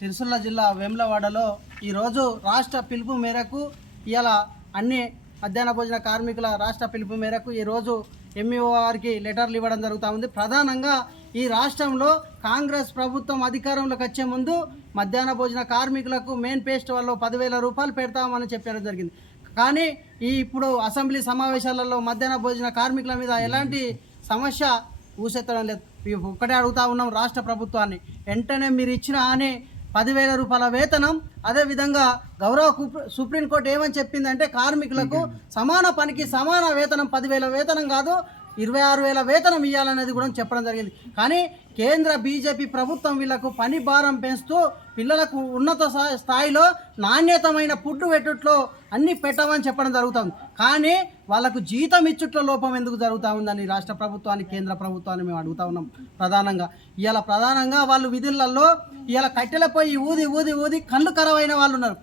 సిరిసిల్ల జిల్లా వేములవాడలో ఈరోజు రాష్ట్ర పిలుపు మేరకు ఇలా అన్ని మధ్యాహ్న భోజన కార్మికుల రాష్ట్ర పిలుపు మేరకు ఈరోజు ఎంఈఓ గారికి లెటర్లు ఇవ్వడం జరుగుతూ ఉంది. ప్రధానంగా ఈ రాష్ట్రంలో కాంగ్రెస్ ప్రభుత్వం అధికారంలోకి వచ్చే ముందు మధ్యాహ్న భోజన కార్మికులకు మెయిన్ పేస్ట్ వల్ల 10,000 రూపాయలు పెడతామని చెప్పడం జరిగింది. కానీ ఇప్పుడు అసెంబ్లీ సమావేశాలలో మధ్యాహ్న భోజన కార్మికుల మీద ఎలాంటి సమస్య ఊసెత్తడం లేదు. ఒక్కటే అడుగుతా ఉన్నాం రాష్ట్ర ప్రభుత్వాన్ని, వెంటనే మీరు ఇచ్చిన అని 10,000 రూపాయల వేతనం, అదేవిధంగా గౌరవ సుప్రీంకోర్టు ఏమని చెప్పిందంటే కార్మికులకు సమాన పనికి సమాన వేతనం 10,000 వేతనం కాదు 26,000 వేతనం ఇవ్వాలనేది కూడా చెప్పడం జరిగింది. కానీ కేంద్ర బీజేపీ ప్రభుత్వం వీళ్లకు పని భారం పెంచుతూ పిల్లలకు ఉన్నత స్థాయిలో నాణ్యతమైన ఫుడ్ పెట్టుట్లో అన్నీ పెట్టమని చెప్పడం జరుగుతుంది. కానీ వాళ్ళకు జీతం ఇచ్చుట్లో లోపం ఎందుకు జరుగుతూ ఉందని రాష్ట్ర ప్రభుత్వాన్ని కేంద్ర ప్రభుత్వాన్ని మేము అడుగుతూ ఉన్నాం. ప్రధానంగా వాళ్ళు విధులలో కట్టెల పొయ్యి ఊది ఊది ఊది కళ్ళు కరవైన వాళ్ళు ఉన్నారు.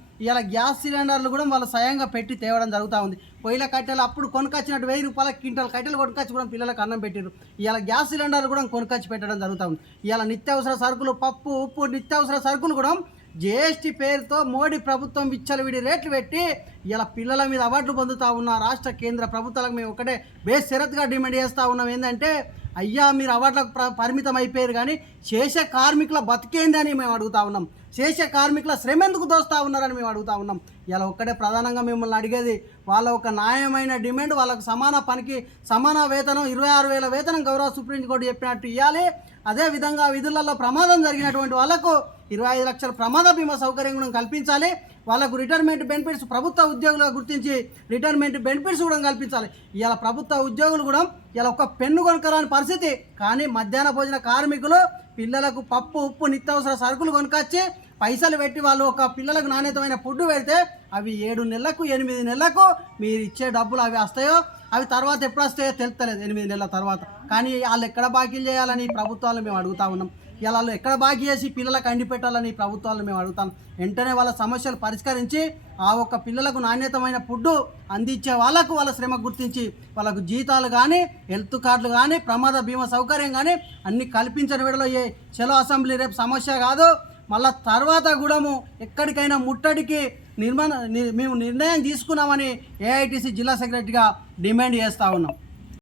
గ్యాస్ సిలిండర్లు కూడా వాళ్ళు స్వయంగా పెట్టి తేవడం జరుగుతూ ఉంది. పొయ్యిల కట్టెలు అప్పుడు కొనుకొచ్చినట్టు 1000 రూపాయల క్వింటాల్ కట్టెలు కొనుకొచ్చి కూడా పిల్లలకు అన్నం పెట్టారు. గ్యాస్ సిలిండర్లు కూడా కొనుకొచ్చి పెట్టడం జరుగుతూ ఉంది. నిత్యావసర సరుకులు, పప్పు, ఉప్పు, నిత్యావసర సరుకులు కూడా జీఎస్టీ పేరుతో మోడీ ప్రభుత్వం విచ్చలవిడి రేట్లు పెట్టి పిల్లల మీద అవార్డులు పొందుతూ ఉన్న రాష్ట్ర కేంద్ర ప్రభుత్వాలకు మేము ఒకటే బేస్ షరతుగా డిమాండ్ చేస్తూ ఉన్నాం. ఏంటంటే అయ్యా మీరు అవార్డులకు పరిమితం అయిపోయారు, కానీ చేసే కార్మికుల బతికేంది అని మేము అడుగుతా ఉన్నాం. చేసే కార్మికుల శ్రమ ఎందుకు దోస్తూ ఉన్నారని మేము అడుగుతా ఉన్నాం. ఒక్కటే ప్రధానంగా మిమ్మల్ని అడిగేది, వాళ్ళ ఒక న్యాయమైన డిమాండ్, వాళ్ళకు సమాన పనికి సమాన వేతనం 26,000 వేతనం గౌరవ సుప్రీంకోర్టు చెప్పినట్టు ఇవ్వాలి. అదేవిధంగా విధులలో ప్రమాదం జరిగినటువంటి వాళ్ళకు 25 లక్షల ప్రమాద బీమా సౌకర్యం కూడా కల్పించాలి. వాళ్ళకు రిటైర్మెంట్ బెనిఫిట్స్ ప్రభుత్వ ఉద్యోగులుగా గుర్తించి రిటైర్మెంట్ బెనిఫిట్స్ కూడా కల్పించాలి. ప్రభుత్వ ఉద్యోగులు కూడా ఒక పెన్ను కొనుక్కరాని పరిస్థితి. కానీ మధ్యాహ్న భోజన కార్మికులు పిల్లలకు పప్పు, ఉప్పు, నిత్యావసర సరుకులు కొనుకొచ్చి పైసలు పెట్టి వాళ్ళు ఒక పిల్లలకు నాణ్యతమైన ఫుడ్ పెడితే అవి 7 నెలలకు 8 నెలలకు మీరు ఇచ్చే డబ్బులు అవి వస్తాయో, అవి తర్వాత ఎప్పుడు వస్తాయో తెలుస్తలేదు 8 నెలల తర్వాత. కానీ వాళ్ళు ఎక్కడ బాకీలు చేయాలని ప్రభుత్వాలను మేము అడుగుతా ఉన్నాం. వాళ్ళు ఎక్కడ బాకీ చేసి పిల్లలకు అండి పెట్టాలని ప్రభుత్వాలను మేము అడుగుతాం. వెంటనే వాళ్ళ సమస్యలు పరిష్కరించి ఆ ఒక్క పిల్లలకు నాణ్యతమైన ఫుడ్ అందించే వాళ్ళకు వాళ్ళ శ్రమ గుర్తించి వాళ్ళకు జీతాలు కానీ, హెల్త్ కార్డులు కానీ, ప్రమాద బీమా సౌకర్యం కానీ అన్ని కల్పించని విడలో చలో అసెంబ్లీ రేపు సమస్య కాదు, మళ్ళా తర్వాత కూడా ఎక్కడికైనా ముట్టడికి మేము నిర్ణయం తీసుకున్నామని ఏఐటీసీ జిల్లా సెక్రటరీగా డిమాండ్ చేస్తూ ఉన్నాం.